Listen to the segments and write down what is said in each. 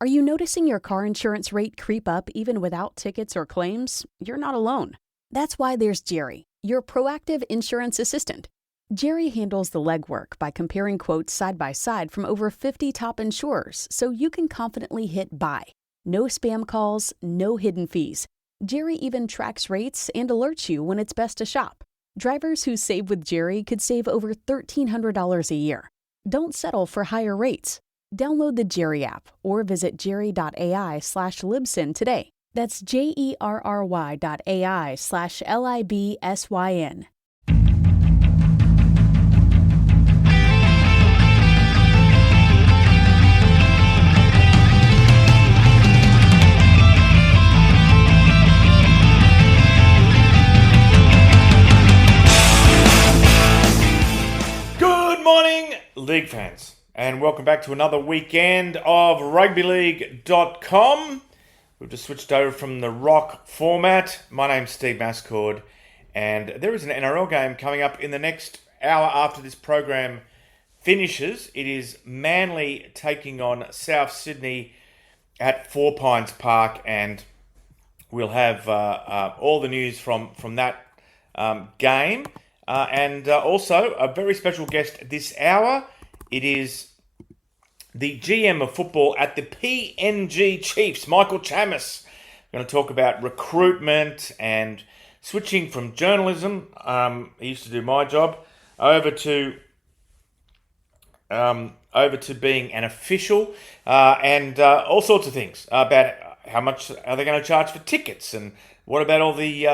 Are you noticing your car insurance rate creep up even without tickets or claims? You're not alone. That's why there's Jerry, your proactive insurance assistant. Jerry handles the legwork by comparing quotes side by side from over 50 top insurers so you can confidently hit buy. No spam calls, no hidden fees. Jerry even tracks rates and alerts you when it's best to shop. Drivers who save with Jerry could save over $1,300 a year. Don't settle for higher rates. Download the Jerry app or visit jerry.ai/libsyn today. That's jerry.ai/libsyn. Good morning, League fans, and welcome back to another weekend of RUGBYLEAGUE.com. We've just switched over from the rock format. My name's Steve Mascord, and there is an NRL game coming up in the next hour after this program finishes. It is Manly taking on South Sydney at Four Pines Park, and we'll have all the news from that game. And also a very special guest this hour. It is the GM of football at the PNG Chiefs, Michael Chammas. We're going to talk about recruitment and switching from journalism. He used to do my job over to being an official, and all sorts of things about how much are they going to charge for tickets, and what about all the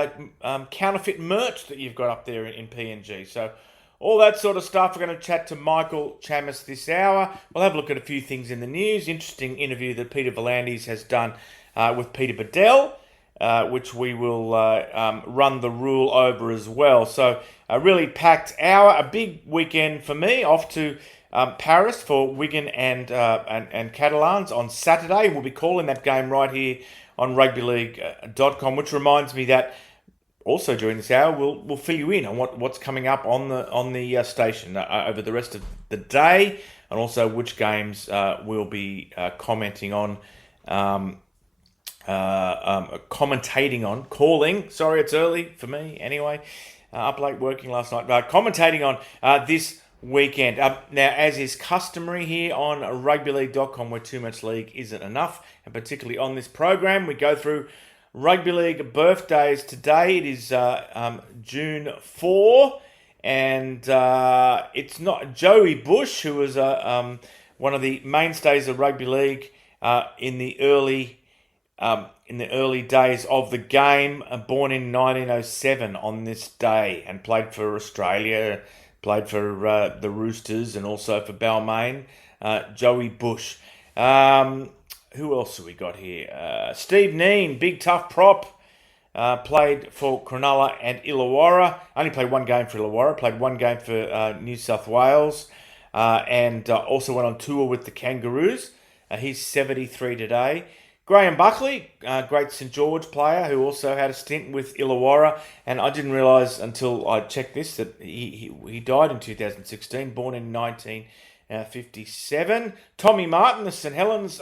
counterfeit merch that you've got up there in PNG? So all that sort of stuff. We're going to chat to Michael Chammas this hour. We'll have a look at a few things in the news. Interesting interview that Peter V'landys has done with Peter Bedell, which we will run the rule over as well. So a really packed hour, a big weekend for me. Off to Paris for Wigan and Catalans on Saturday. We'll be calling that game right here on RUGBYLEAGUE.com, which reminds me that also during this hour we'll fill you in on what's coming up on the station over the rest of the day, and also which games we'll be commentating on, calling. Sorry, it's early for me anyway. Up late working last night. Commentating on this weekend. Now, as is customary here on RUGBYLEAGUE.com, where too much league isn't enough, and particularly on this program, we go through Rugby League birthdays today. It is June 4, and it's not Joey Bush, who was one of the mainstays of Rugby League in the early days of the game, born in 1907 on this day, and played for Australia, played for the Roosters, and also for Balmain. Joey Bush. Who else have we got here? Steve Neen, big tough prop, played for Cronulla and Illawarra. Only played one game for Illawarra, played one game for New South Wales, and also went on tour with the Kangaroos. He's 73 today. Graham Buckley, great St George player, who also had a stint with Illawarra, and I didn't realise until I checked this that he died in 2016, born in 1957. Tommy Martin, the St Helens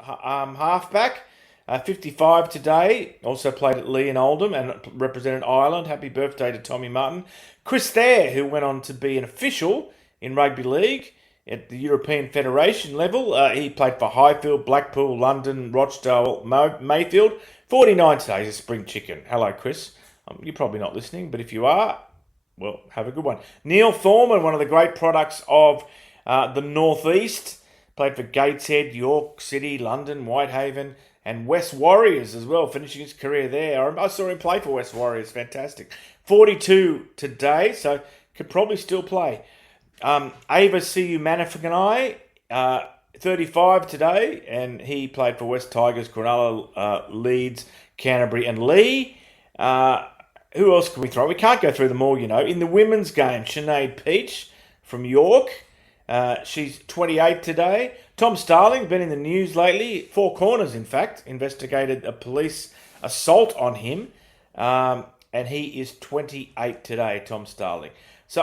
halfback, 55 today, also played at Lee and Oldham and represented Ireland. Happy birthday to Tommy Martin. Chris Thayer, who went on to be an official in rugby league at the European Federation level. He played for Highfield, Blackpool, London, Rochdale, Mayfield. 49 today. He's a spring chicken. Hello, Chris. You're probably not listening, but if you are, well, have a good one. Neil Thorman, one of the great products of the North East. Played for Gateshead, York City, London, Whitehaven, and West Warriors as well, finishing his career there. I saw him play for West Warriors. Fantastic. 42 today, so could probably still play. Ava Siu Manifakanai, 35 today, and he played for West Tigers, Cronulla, Leeds, Canterbury, and Lee. Who else can we throw? We can't go through them all, you know. In the women's game, Sinead Peach from York. She's 28 today. Tom Starling, been in the news lately. Four Corners, in fact, investigated a police assault on him. And he is 28 today, Tom Starling. So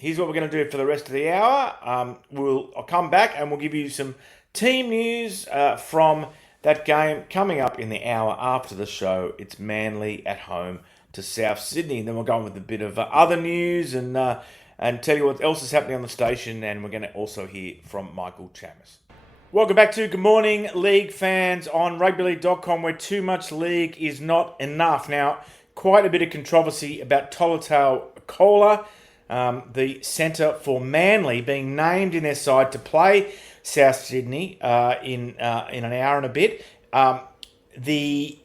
here's what we're going to do for the rest of the hour. I'll come back and we'll give you some Team news from that game coming up in the hour after the show. It's Manly at home to South Sydney. And then we'll go on with a bit of other news and tell you what else is happening on the station. And we're going to also hear from Michael Chammas. Welcome back to Good Morning League fans on rugbyleague.com, where too much league is not enough. Now, quite a bit of controversy about Tolutau Kola, the centre for Manly, being named in their side to play South Sydney in an hour and a bit. The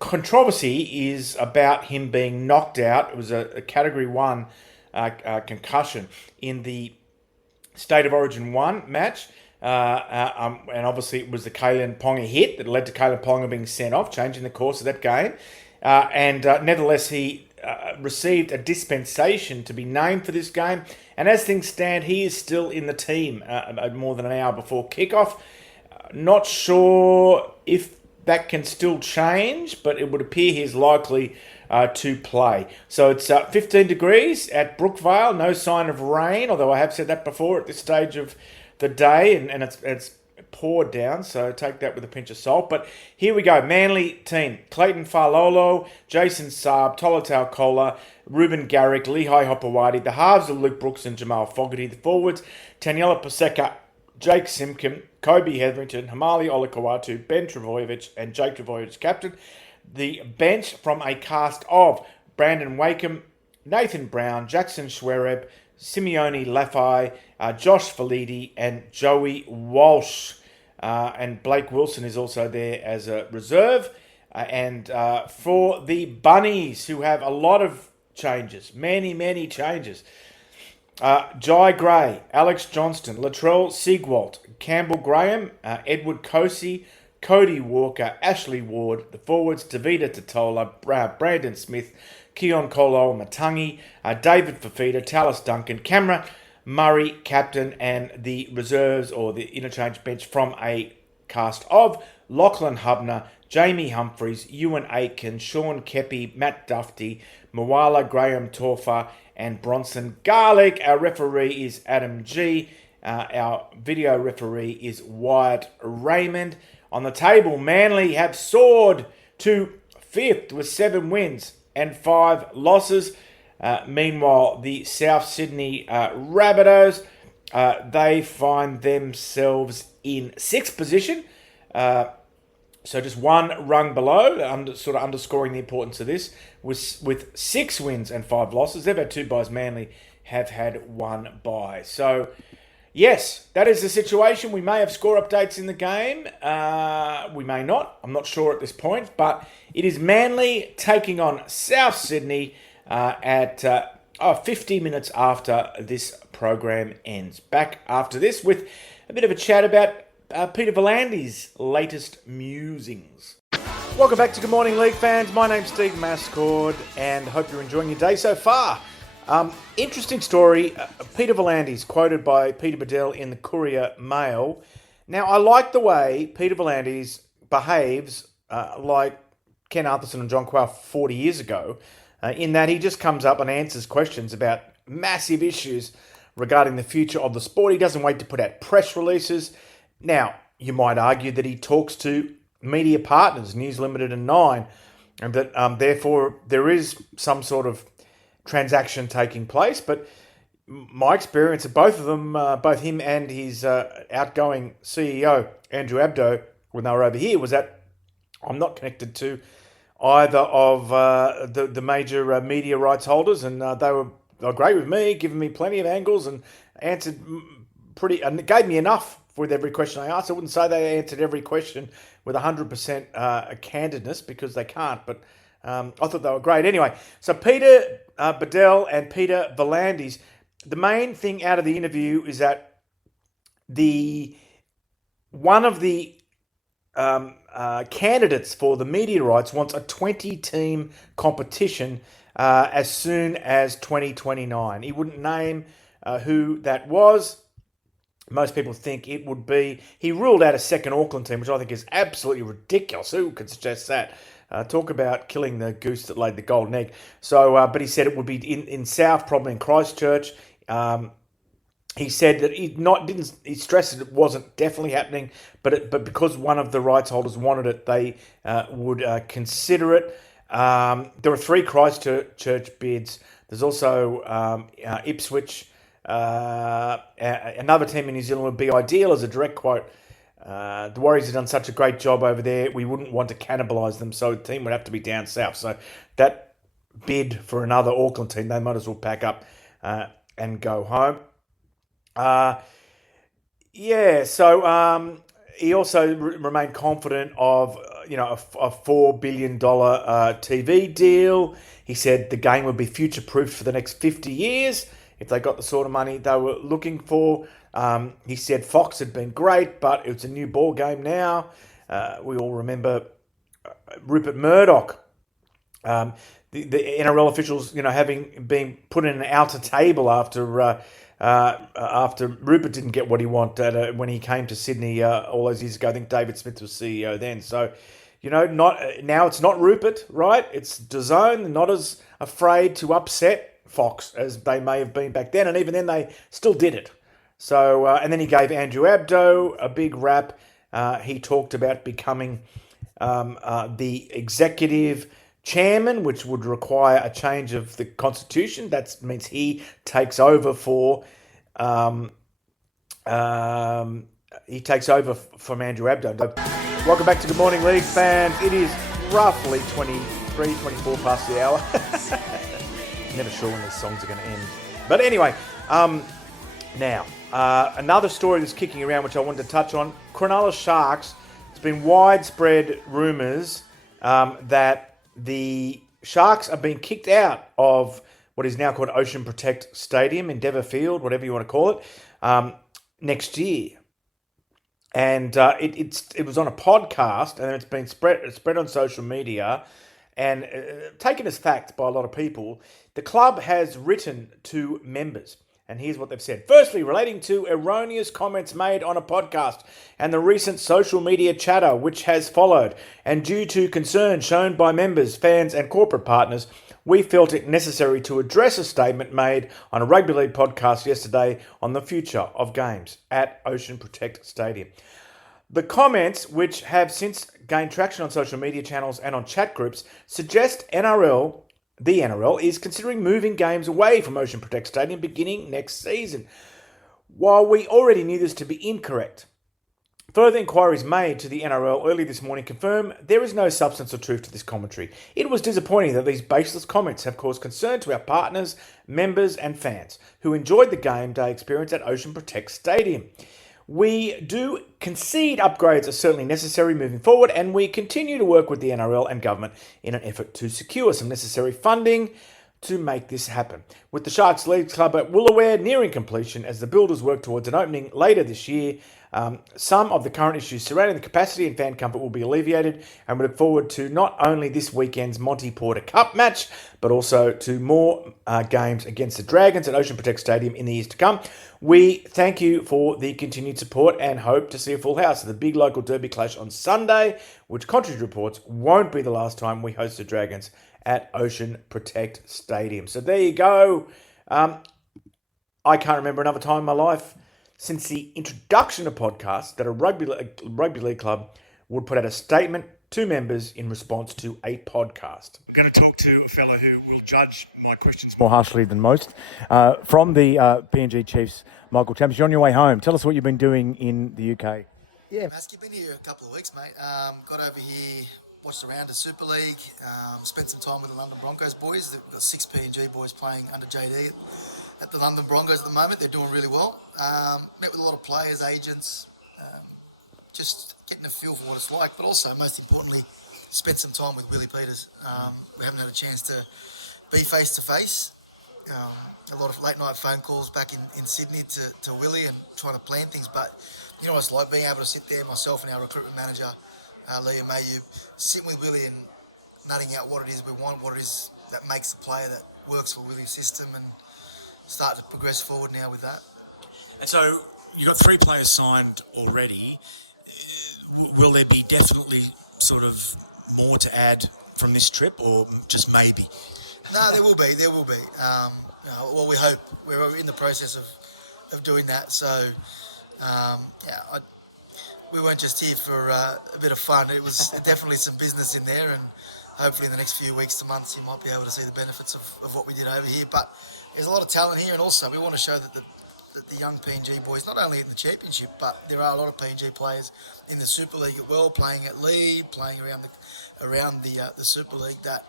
controversy is about him being knocked out. It was a Category 1 concussion in the State of Origin 1 match. And obviously it was the Kalyn Ponga hit that led to Kalyn Ponga being sent off, changing the course of that game. Nevertheless, he received a dispensation to be named for this game. And as things stand, he is still in the team more than an hour before kickoff. Not sure if that can still change, but it would appear he's likely to play. So it's 15 degrees at Brookvale, no sign of rain, although I have said that before at this stage of the day, and it's poured down, so take that with a pinch of salt. But here we go. Manly team: Clayton Farlolo, Jason Saab, Tolutau Kola, Ruben Garrick, Lehigh Hopewadi. The halves are Luke Brooks and Jamal Fogarty. The forwards: Taniela Paseka, Jake Simkin, Kobe Hetherington, Hamali Olakawatu, Ben Travojevic, and Jake Travojevic captain. The bench from a cast of Brandon Wakeham, Nathan Brown, Jackson Schwereb, Simeone Lafai, Josh Falidi, and Joey Walsh. And Blake Wilson is also there as a reserve. And for the Bunnies, who have a lot of changes, many changes. Jai Gray, Alex Johnston, Latrell Sigwalt, Campbell Graham, Edward Cosey, Cody Walker, Ashley Ward. The forwards: Davida Totola, Brandon Smith, Keon Kolo Matangi, David Fafita, Tallis Duncan, Cameron Murray, captain, and the reserves or the interchange bench from a cast of Lachlan Hubner, Jamie Humphreys, Ewan Aitken, Sean Kepi, Matt Duffy, Moala Graham Torfa, and Bronson Garlick. Our referee is Adam G. Our video referee is Wyatt Raymond. On the table, Manly have soared to 5th with 7 wins and 5 losses. Meanwhile, the South Sydney Rabbitohs, they find themselves in 6th position. So just one rung below, sort of underscoring the importance of this, with 6 wins and 5 losses. They've had 2 byes. Manly have had 1 bye. So, yes, that is the situation. We may have score updates in the game. We may not. I'm not sure at this point. But it is Manly taking on South Sydney at 50 minutes after this program ends. Back after this with a bit of a chat about Peter V'landys's latest musings. Welcome back to Good Morning League fans. My name's Steve Mascord and hope you're enjoying your day so far. Interesting story. Peter V'landys quoted by Peter Bedell in the Courier Mail. Now, I like the way Peter V'landys behaves like Ken Arthurson and John Quayle 40 years ago, in that he just comes up and answers questions about massive issues regarding the future of the sport. He doesn't wait to put out press releases. Now, you might argue that he talks to media partners, News Limited and Nine, and that therefore there is some sort of transaction taking place. But my experience of both of them, both him and his outgoing CEO, Andrew Abdo, when they were over here, was that I'm not connected to either of the major media rights holders, and they were great with me, giving me plenty of angles and answered and gave me enough with every question I asked. I wouldn't say they answered every question with 100% candidness, because they can't, but I thought they were great. Anyway, so Peter Bedell and Peter V'landys, the main thing out of the interview is that one of the candidates for the media rights wants a 20-team competition as soon as 2029. He wouldn't name who that was. Most people think it would be... He ruled out a second Auckland team, which I think is absolutely ridiculous. Who could suggest that? Talk about killing the goose that laid the golden egg. So, but he said it would be in South, probably in Christchurch. he said that he stressed that it wasn't definitely happening, but because one of the rights holders wanted it, they would consider it. There are 3 Christchurch bids. There's also Ipswich. Another team in New Zealand would be ideal, as a direct quote. The Warriors have done such a great job over there. We wouldn't want to cannibalise them, so the team would have to be down south. So that bid for another Auckland team, they might as well pack up and go home. So he also remained confident of a $4 billion TV deal. He said the game would be future-proofed for the next 50 years if they got the sort of money they were looking for. He said Fox had been great, but it's a new ball game now. We all remember Rupert Murdoch, the NRL officials, having been put in an outer table after Rupert didn't get what he wanted when he came to Sydney all those years ago. I think David Smith was CEO then. So, now it's not Rupert, right? It's DAZN. They're not as afraid to upset Fox as they may have been back then, and even then they still did it. So, and then he gave Andrew Abdo a big rap. He talked about becoming the executive chairman, which would require a change of the constitution. That means he takes over from Andrew Abdo. Welcome back to Good Morning League fans. It is roughly 24 past the hour. Never sure when these songs are going to end. But anyway, now, another story that's kicking around, which I wanted to touch on. Cronulla Sharks. It's been widespread rumours that the Sharks are being kicked out of what is now called Ocean Protect Stadium, Endeavour Field, whatever you want to call it, next year. And it was on a podcast, and it's been spread on social media and taken as fact by a lot of people. The club has written to members, and here's what they've said. Firstly, relating to erroneous comments made on a podcast and the recent social media chatter which has followed, and due to concern shown by members, fans and corporate partners, we felt it necessary to address a statement made on a rugby league podcast yesterday on the future of games at Ocean Protect Stadium. The comments, which have since gained traction on social media channels and on chat groups, suggest the NRL is considering moving games away from Ocean Protect Stadium beginning next season. While we already knew this to be incorrect, further inquiries made to the NRL early this morning confirm there is no substance or truth to this commentary. It was disappointing that these baseless comments have caused concern to our partners, members and fans who enjoyed the game day experience at Ocean Protect Stadium. We do concede upgrades are certainly necessary moving forward, and we continue to work with the NRL and government in an effort to secure some necessary funding to make this happen. With the Sharks League Club at Woolooware nearing completion as the builders work towards an opening later this year, some of the current issues surrounding the capacity and fan comfort will be alleviated, and we look forward to not only this weekend's Monty Porter Cup match, but also to more games against the Dragons at Ocean Protect Stadium in the years to come. We thank you for the continued support and hope to see a full house at the big local derby clash on Sunday, which, contrary to reports, won't be the last time we host the Dragons at Ocean Protect Stadium. So there you go. I can't remember another time in my life since the introduction of podcasts that a rugby league club would put out a statement to members in response to a podcast. I'm going to talk to a fellow who will judge my questions more harshly than most. From the PNG Chiefs, Michael Chammas, you're on your way home. Tell us what you've been doing in the UK. Yeah, Mask, you've been here a couple of weeks, mate. Got over here, watched around the Super League, spent some time with the London Broncos boys. We've got 6 PNG boys playing under JD at the London Broncos at the moment. They're doing really well. Met with a lot of players, agents, just getting a feel for what it's like, but also, most importantly, spent some time with Willie Peters. We haven't had a chance to be face-to-face. A lot of late-night phone calls back in Sydney to Willie and trying to plan things, but you know what it's like, being able to sit there, myself and our recruitment manager, Leah Mayhew, sitting with Willie and nutting out what it is we want, what it is that makes the player that works for Willie's system, and start to progress forward now with that. And so you've got 3 players signed already. Will there be definitely sort of more to add from this trip, or just maybe? No, there will be. Well, we hope. We're in the process of doing that. So, we weren't just here for a bit of fun. It was definitely some business in there, and hopefully in the next few weeks to months you might be able to see the benefits of what we did over here. But there's a lot of talent here, and also we want to show that the young PNG boys, not only in the championship, but there are a lot of PNG players in the Super League as well, playing at League, playing around the Super League, that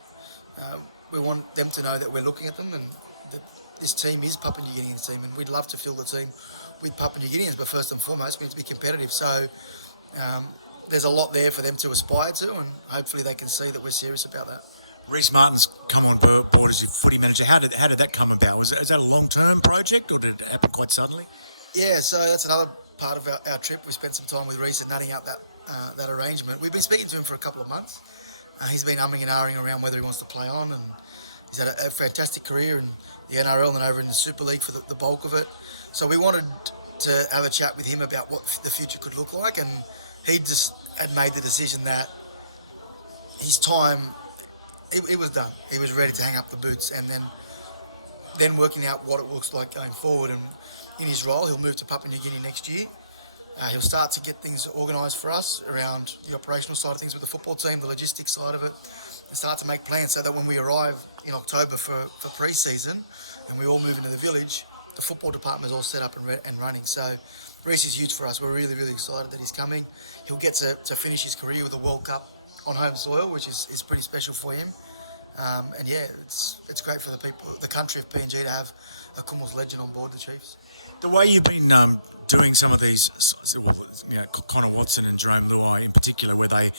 we want them to know that we're looking at them and that this team is Papua New Guinean's team, and we'd love to fill the team with Papua New Guineans, but first and foremost we need to be competitive. So there's a lot there for them to aspire to, and hopefully they can see that we're serious about that. Reece Martin's come on board as your footy manager. How did that come about? Is that a long-term project, or did it happen quite suddenly? Yeah, so that's another part of our trip. We spent some time with Reece and nutting out that arrangement. We've been speaking to him for a couple of months. He's been umming and ahhing around whether he wants to play on, and he's had a fantastic career in the NRL and over in the Super League for the bulk of it. So we wanted to have a chat with him about what the future could look like, and he just had made the decision that his time, it was done. He was ready to hang up the boots, and then working out what it looks like going forward. And in his role, he'll move to Papua New Guinea next year. He'll start to get things organised for us around the operational side of things with the football team, the logistics side of it, and start to make plans so that when we arrive in October for pre-season and we all move into the village, the football department is all set up and running. So Reece is huge for us. We're really, really excited that he's coming. He'll get to finish his career with a World Cup on home soil, which is pretty special for him. And yeah, it's great for the country of PNG to have a Kumul's legend on board the Chiefs. The way you've been doing some of these, Connor Watson and Jerome Luai in particular, where they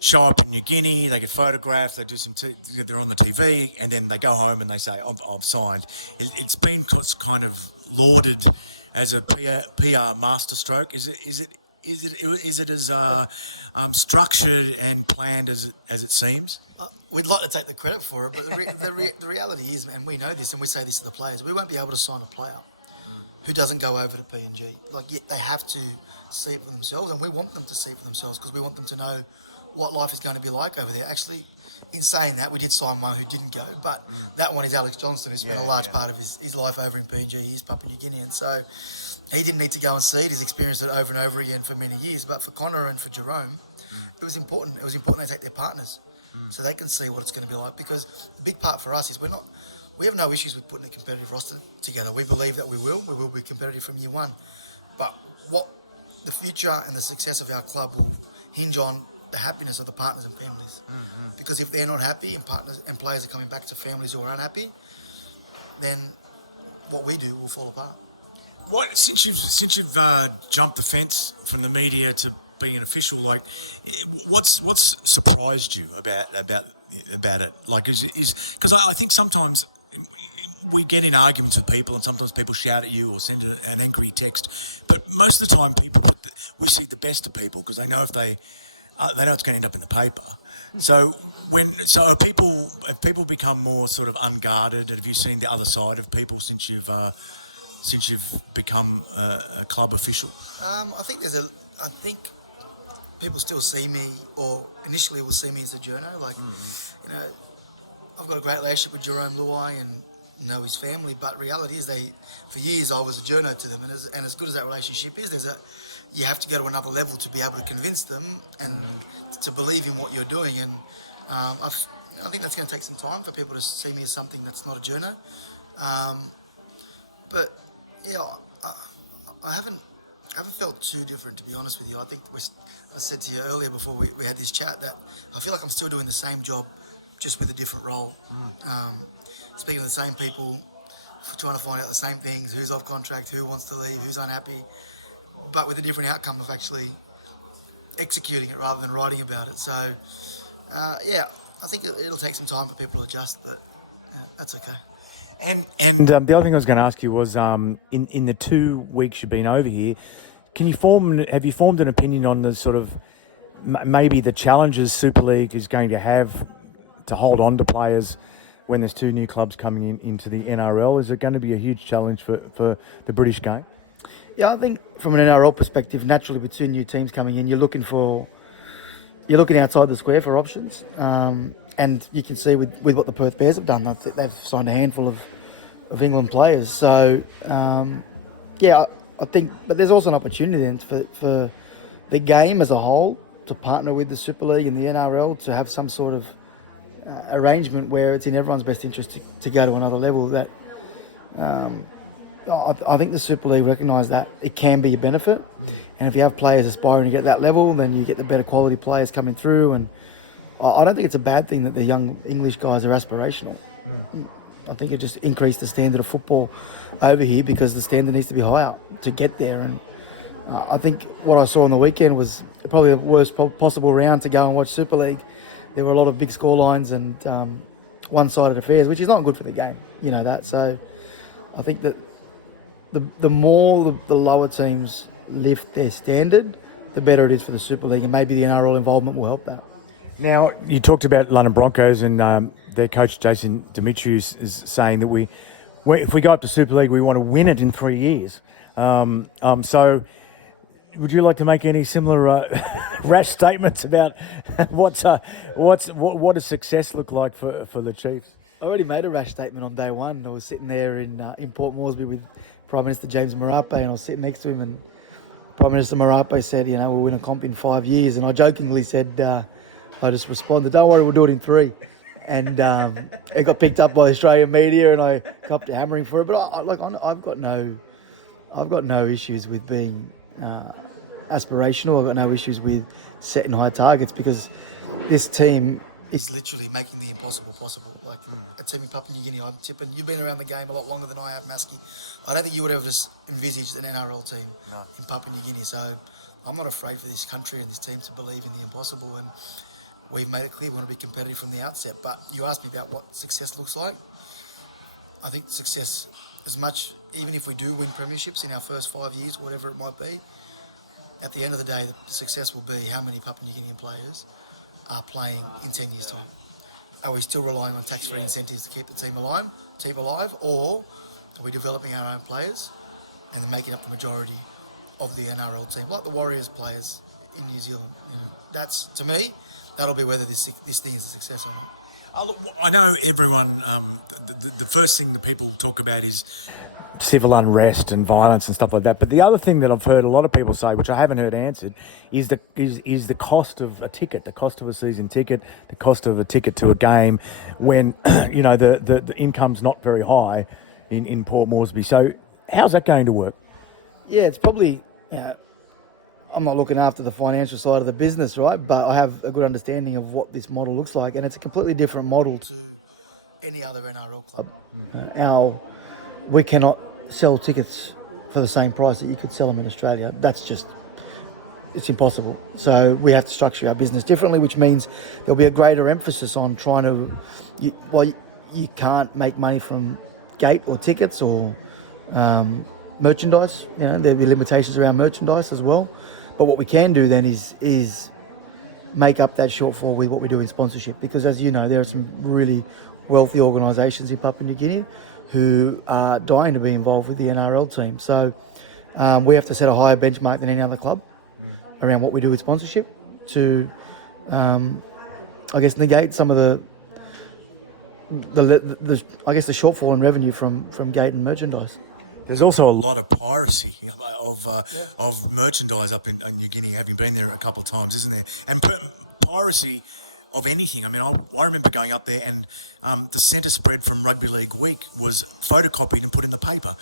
show up in New Guinea, they get photographed, they do they're on the TV, and then they go home and they say, I've signed. It's been kind of lauded as a PR masterstroke. Is it as structured and planned as it seems? We'd like to take the credit for it, but the reality is, and we know this, and we say this to the players, we won't be able to sign a player who doesn't go over to PNG. They have to see it for themselves, and we want them to see it for themselves because we want them to know what life is going to be like over there. Actually, in saying that, we did sign one who didn't go, but that one is Alex Johnston, who spent a large part of his life over in PNG. He's Papua New Guinean, so he didn't need to go and see it. He's experienced it over and over again for many years. But for Connor and for Jerome, it was important. It was important they take their partners so they can see what it's going to be like, because the big part for us is we have no issues with putting a competitive roster together. We believe that we will be competitive from year one. But what the future and the success of our club will hinge on the happiness of the partners and families. Because if they're not happy and partners and players are coming back to families who are unhappy, then what we do will fall apart. What since you've jumped the fence from the media to being an official, what's surprised you about it? Is because I think sometimes we get in arguments with people, and sometimes people shout at you or send an angry text. But most of the time, we see the best of people because they know if they know it's going to end up in the paper. So have people become more sort of unguarded? Have you seen the other side of people since you've become a club official? I think people still see me, or initially will see me as a journo. I've got a great relationship with Jerome Luai and know his family, but reality is for years I was a journo to them, and as good as that relationship is, you have to go to another level to be able to convince them and to believe in what you're doing. And I think that's going to take some time for people to see me as something that's not a journo. But yeah, I haven't felt too different, to be honest with you. I think I said to you earlier before we had this chat that I feel like I'm still doing the same job, just with a different role. Speaking to the same people, trying to find out the same things: who's off contract, who wants to leave, who's unhappy, but with a different outcome of actually executing it rather than writing about it. So, I think it'll take some time for people to adjust, but that's okay. And the other thing I was going to ask you was, in the 2 weeks you've been over here, have you formed an opinion on the sort of maybe the challenges Super League is going to have to hold on to players when there's 2 new clubs coming into the NRL? Is it going to be a huge challenge for the British game? Yeah, I think from an NRL perspective, naturally with 2 new teams coming in, you're looking outside the square for options. And you can see with what the Perth Bears have done, they've signed a handful of England players. So, Yeah, I think, but there's also an opportunity then for the game as a whole to partner with the Super League and the NRL to have some sort of arrangement where it's in everyone's best interest to go to another level. That I think the Super League recognise that it can be a benefit, and if you have players aspiring to get that level, then you get the better quality players coming through. And I don't think it's a bad thing that the young English guys are aspirational. I think it just increased the standard of football over here because the standard needs to be higher to get there. And I think what I saw on the weekend was probably the worst possible round to go and watch Super League. There were a lot of big scorelines and one-sided affairs, which is not good for the game, you know that. So I think that the more the lower teams lift their standard, the better it is for the Super League, and maybe the NRL involvement will help that. Now, you talked about London Broncos, and their coach Jason Demetriou is saying that if we go up to Super League, we want to win it in 3 years. So, would you like to make any similar rash statements about what does success look like for the Chiefs? I already made a rash statement on day one. I was sitting there in Port Moresby with Prime Minister James Marape, and I was sitting next to him, and Prime Minister Marape said, we'll win a comp in 5 years, and I jokingly said, I just responded, don't worry, we'll do it in 3. And it got picked up by Australian media, and I copped a hammering for it. But I've got no issues with being aspirational. I've got no issues with setting high targets because this team is literally making the impossible possible. Like a team in Papua New Guinea, I'm tipping. You've been around the game a lot longer than I have, Maskey. I don't think you would ever just envisaged an NRL team in Papua New Guinea. So I'm not afraid for this country and this team to believe in the impossible. And we've made it clear we want to be competitive from the outset. But you asked me about what success looks like. I think success, as much, even if we do win premierships in our first 5 years, whatever it might be, at the end of the day, the success will be how many Papua New Guinean players are playing in 10 years' time. Are we still relying on tax-free incentives to keep the team alive, or are we developing our own players and then making up the majority of the NRL team, like the Warriors players in New Zealand? That's, to me, that'll be whether this thing is a success or not. Look, I know everyone, the first thing that people talk about is civil unrest and violence and stuff like that. But the other thing that I've heard a lot of people say, which I haven't heard answered, is the cost of a ticket, the cost of a season ticket, the cost of a ticket to a game when, the income's not very high in Port Moresby. So how's that going to work? Yeah, it's probably... I'm not looking after the financial side of the business, right? But I have a good understanding of what this model looks like, and it's a completely different model to any other NRL club. We cannot sell tickets for the same price that you could sell them in Australia. It's impossible. So we have to structure our business differently, which means there'll be a greater emphasis on trying to... You can't make money from gate or tickets or merchandise. There'll be limitations around merchandise as well. But what we can do then is make up that shortfall with what we do in sponsorship. Because as you know, there are some really wealthy organisations in Papua New Guinea who are dying to be involved with the NRL team. So we have to set a higher benchmark than any other club around what we do with sponsorship to, negate some of the shortfall in revenue from gate and merchandise. There's also a lot of piracy of merchandise up in New Guinea, having been there a couple of times, isn't there? And piracy of anything. I remember going up there and the centre spread from Rugby League Week was photocopied and put in the paper.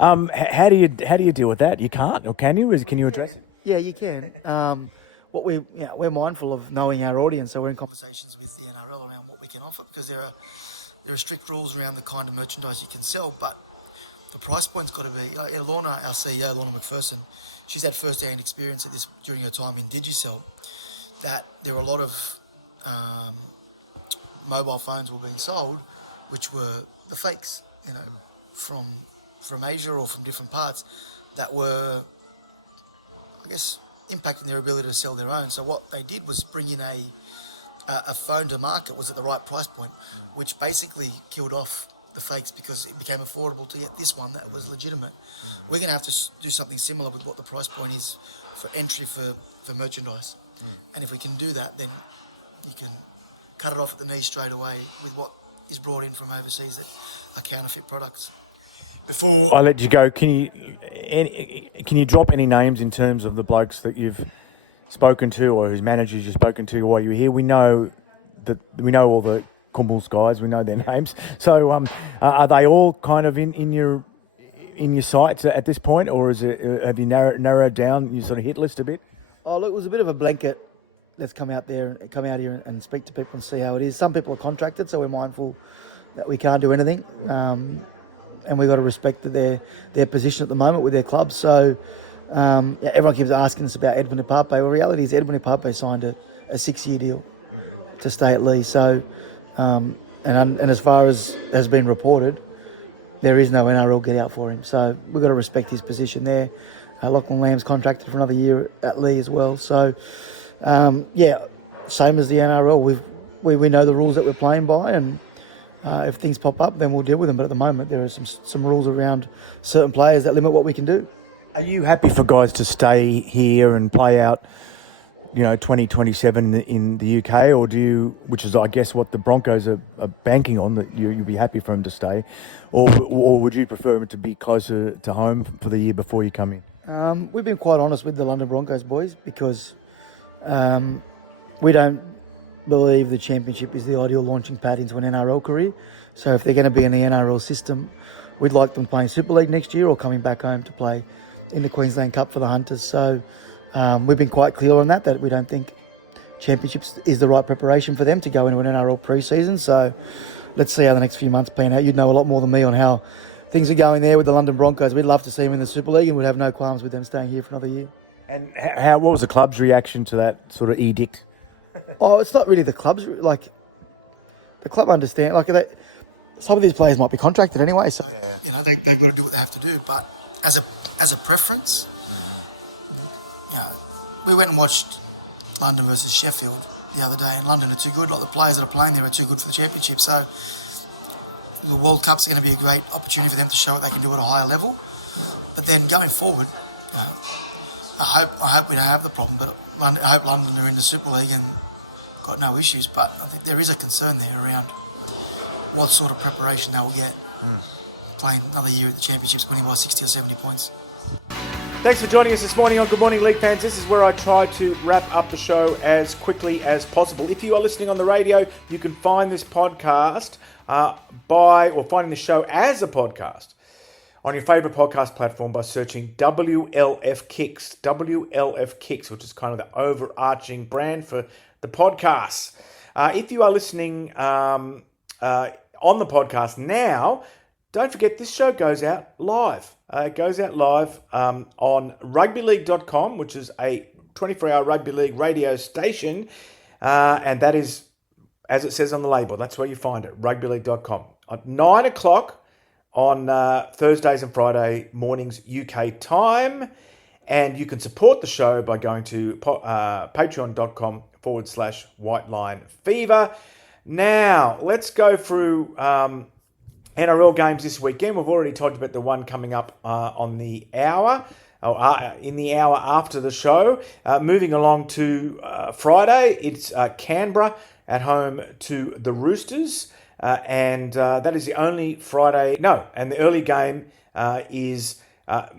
How do you deal with that? You can't, or can you? Can you address it? Yeah, you can. We're mindful of knowing our audience, so we're in conversations with the NRL around what we can offer because there are strict rules around the kind of merchandise you can sell, but the price point's got to be... Lorna, our CEO, Lorna McPherson, she's had first-hand experience of this during her time in Digicel, that there were a lot of mobile phones were being sold, which were the fakes, from Asia or from different parts, that were, impacting their ability to sell their own. So what they did was bring in a phone to market was at the right price point, which basically killed off the fakes because it became affordable to get this one that was legitimate. We're going to have to do something similar with what the price point is for entry for merchandise. And if we can do that, then you can cut it off at the knee straight away with what is brought in from overseas are counterfeit products. Before I'll let you go. Can you drop any names in terms of the blokes that you've spoken to or whose managers you've spoken to while you were here? We know all the Kumbles guys. We know their names. So are they all kind of in your sights at this point, or is it have you narrowed down your sort of hit list a bit? Oh, look, it was a bit of a blanket. Let's come out here and speak to people and see how it is. Some people are contracted, so we're mindful that we can't do anything. And we've got to respect their position at the moment with their clubs. So everyone keeps asking us about Edwin Ipape. Well, reality is Edwin Ipape signed a 6-year deal to stay at Lee. So, and as far as has been reported, there is no NRL get out for him. So we've got to respect his position there. Lachlan Lamb's contracted for another year at Lee as well. So, same as the NRL. We know the rules that we're playing by, and if things pop up, then we'll deal with them. But at the moment, there are some rules around certain players that limit what we can do. Are you happy for guys to stay here and play out, 2027 in the UK, or do you, which is I guess what the Broncos are banking on, that you'll be happy for him to stay, or would you prefer him to be closer to home for the year before you come in? We've been quite honest with the London Broncos boys because we don't believe the championship is the ideal launching pad into an NRL career. So if they're going to be in the NRL system, we'd like them playing Super League next year or coming back home to play in the Queensland Cup for the Hunters. So we've been quite clear on that we don't think championships is the right preparation for them to go into an NRL pre-season. So let's see how the next few months pan out. You'd know a lot more than me on how things are going there with the London Broncos. We'd love to see them in the Super League and we'd have no qualms with them staying here for another year. And what was the club's reaction to that sort of edict? Oh, it's not really the club's, the club understand, some of these players might be contracted anyway, so. They've got to do what they have to do, but as a preference, we went and watched London versus Sheffield the other day, and London are too good. The players that are playing there are too good for the championship, so the World Cup's going to be a great opportunity for them to show what they can do at a higher level. But then going forward, I hope we don't have the problem, but I hope London are in the Super League and got no issues, but I think there is a concern there around what sort of preparation they will get playing another year at the championships, winning by 60 or 70 points. Thanks for joining us this morning on Good Morning League Fans. This is where I try to wrap up the show as quickly as possible. If you are listening on the radio, you can find this podcast finding the show as a podcast on your favourite podcast platform by searching WLF Kicks, which is kind of the overarching brand for the podcasts. If you are listening on the podcast now, don't forget this show goes out live. It goes out live on rugbyleague.com, which is a 24-hour rugby league radio station, and that is, as it says on the label, that's where you find it, rugbyleague.com. At 9 o'clock on Thursdays and Friday mornings UK time, and you can support the show by going to patreon.com/White Line Fever. Now, let's go through NRL games this weekend. We've already talked about the one coming up on the hour, in the hour after the show. Moving along to Friday, it's Canberra at home to the Roosters, and that is the only Friday. No, and the early game is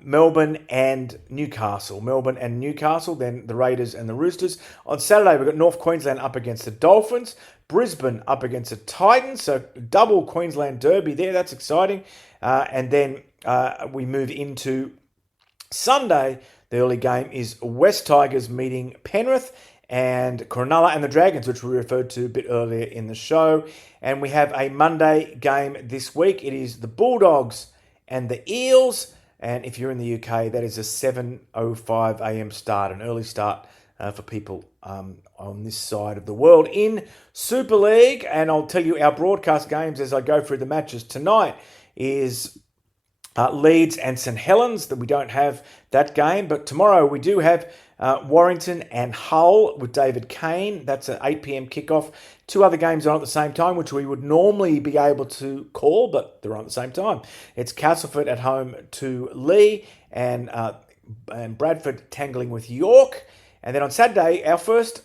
Melbourne and Newcastle. Then the Raiders and the Roosters. On Saturday, we've got North Queensland up against the Dolphins, Brisbane up against the Titans, so double Queensland derby there. That's exciting. And then we move into Sunday. The early game is West Tigers meeting Penrith, and Cronulla and the Dragons, which we referred to a bit earlier in the show. And we have a Monday game this week. It is the Bulldogs and the Eels. And if you're in the UK, that is a 7:05 a.m. start, an early start for people on this side of the world in Super League. And I'll tell you our broadcast games as I go through the matches. Tonight is Leeds and St Helens, that we don't have that game. But tomorrow we do have Warrington and Hull with David Kane. That's an 8 p.m. kickoff. Two other games on at the same time, which we would normally be able to call, but they're on at the same time. It's Castleford at home to Lee, and Bradford tangling with York. And then on Saturday, our first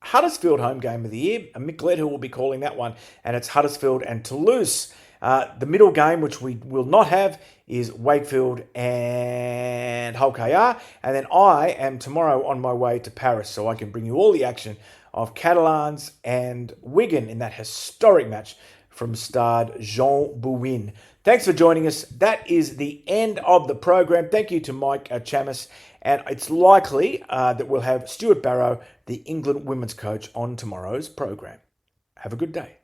Huddersfield home game of the year. Mick Leadhill will be calling that one, and it's Huddersfield and Toulouse. The middle game, which we will not have, is Wakefield and Hull KR. And then I am tomorrow on my way to Paris, so I can bring you all the action of Catalans and Wigan in that historic match from Stade Jean Bouin. Thanks for joining us. That is the end of the program. Thank you to Mike Chammas. And it's likely that we'll have Stuart Barrow, the England women's coach, on tomorrow's program. Have a good day.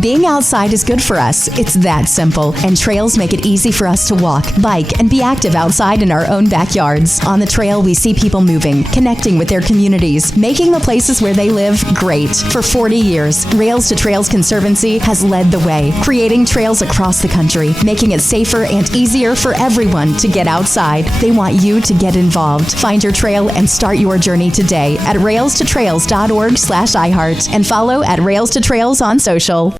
Being outside is good for us. It's that simple. And trails make it easy for us to walk, bike, and be active outside in our own backyards. On the trail, we see people moving, connecting with their communities, making the places where they live great. For 40 years, Rails to Trails Conservancy has led the way, creating trails across the country, making it safer and easier for everyone to get outside. They want you to get involved. Find your trail and start your journey today at railstotrails.org/iHeart and follow at Rails to Trails on social.